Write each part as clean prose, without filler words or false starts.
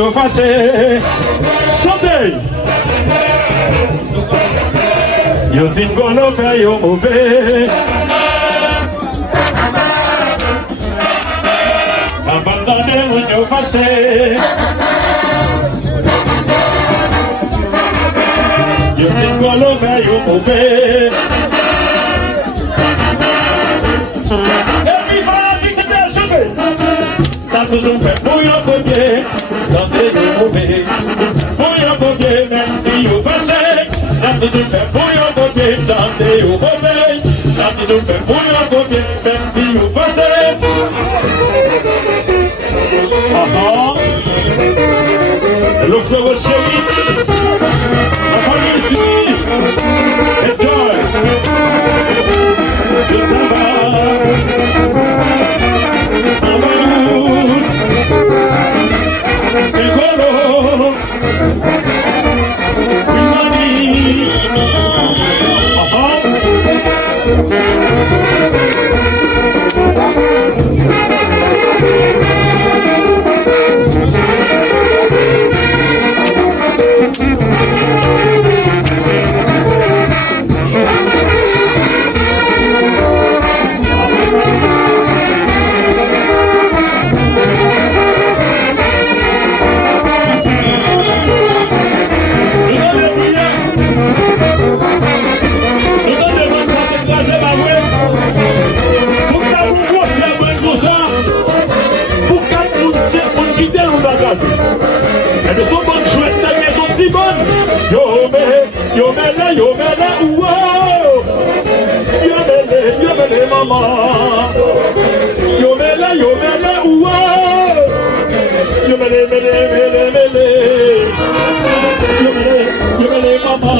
yo fâché. Chantez! Yo dit qu'on a fait yo mauvais. Abandonné mon yo fâché. Yo dit qu'on a fait yo mauvais. T'as toujours fait pour yon copier, dans tes mauvais. Pour yon copier, même si yon fâché. T'as toujours fait pour yon copier, dans tes mauvais. T'as toujours fait pour yon copier, même si yon fâché. Le frère chéri, la famille ici, enjoy. Le tabac, ça va nous. Rigolo, Imani, yo mele, wow. Yo mele, mama. Yo mele, wow. Yo mele. Yo mele, mama.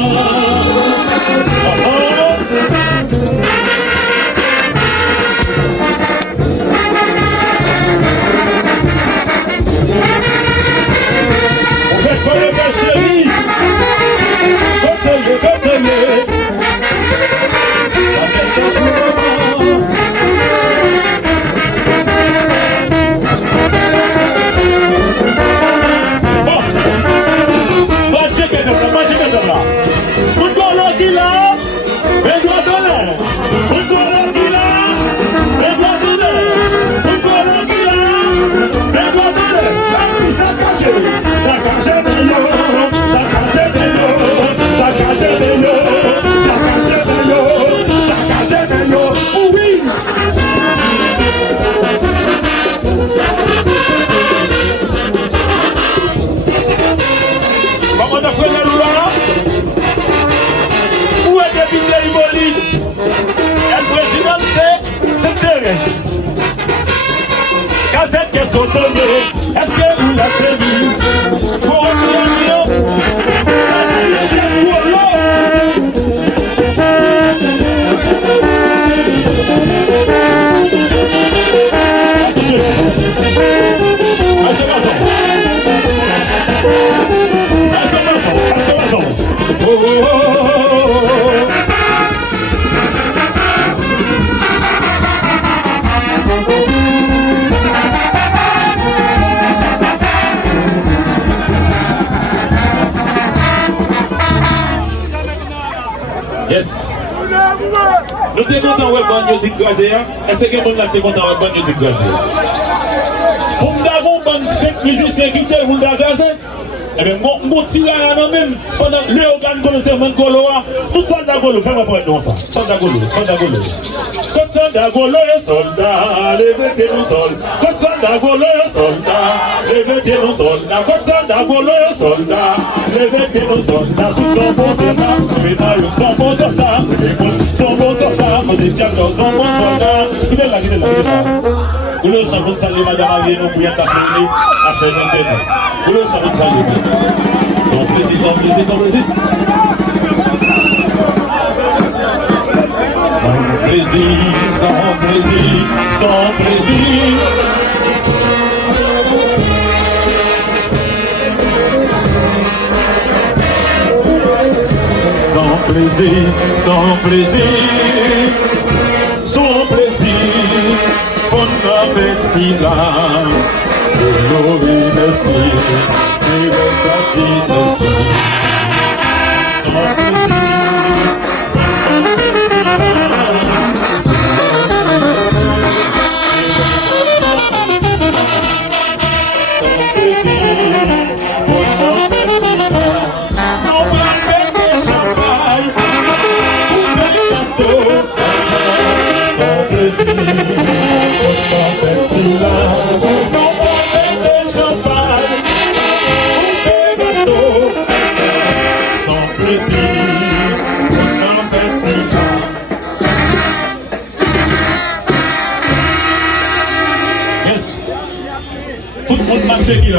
On fait quoi le chéri? Est-ce que vous l'avez vu? Pour yes. Nous sommes contents de vous dire est-ce que vous êtes content de vous dire pour nous avons 5 musiciens qui vous dire eh bien, mon petit là, même, pendant le organe de l'océan Goloa, tout ça d'Agolo, fais-moi pas non ça. Ça d'Agolo. Comme ça d'Agolo, soldat, levez nous sol. Comme ça d'Agolo, soldat, levez nous soldat. Comme ça d'Agolo, soldat, levez nous soldats. Sous son bon soldat, médaille, son bon soldat, son bon soldat, mon diable, son bon soldat. Il est là. Vous le savez, ça les madame avec nous pour y attaquer à faire l'antenne. Vous le savez, ça les sans plaisir. Sans plaisir. Sans plaisir. Bon appétit là. Tout le monde marche qui là.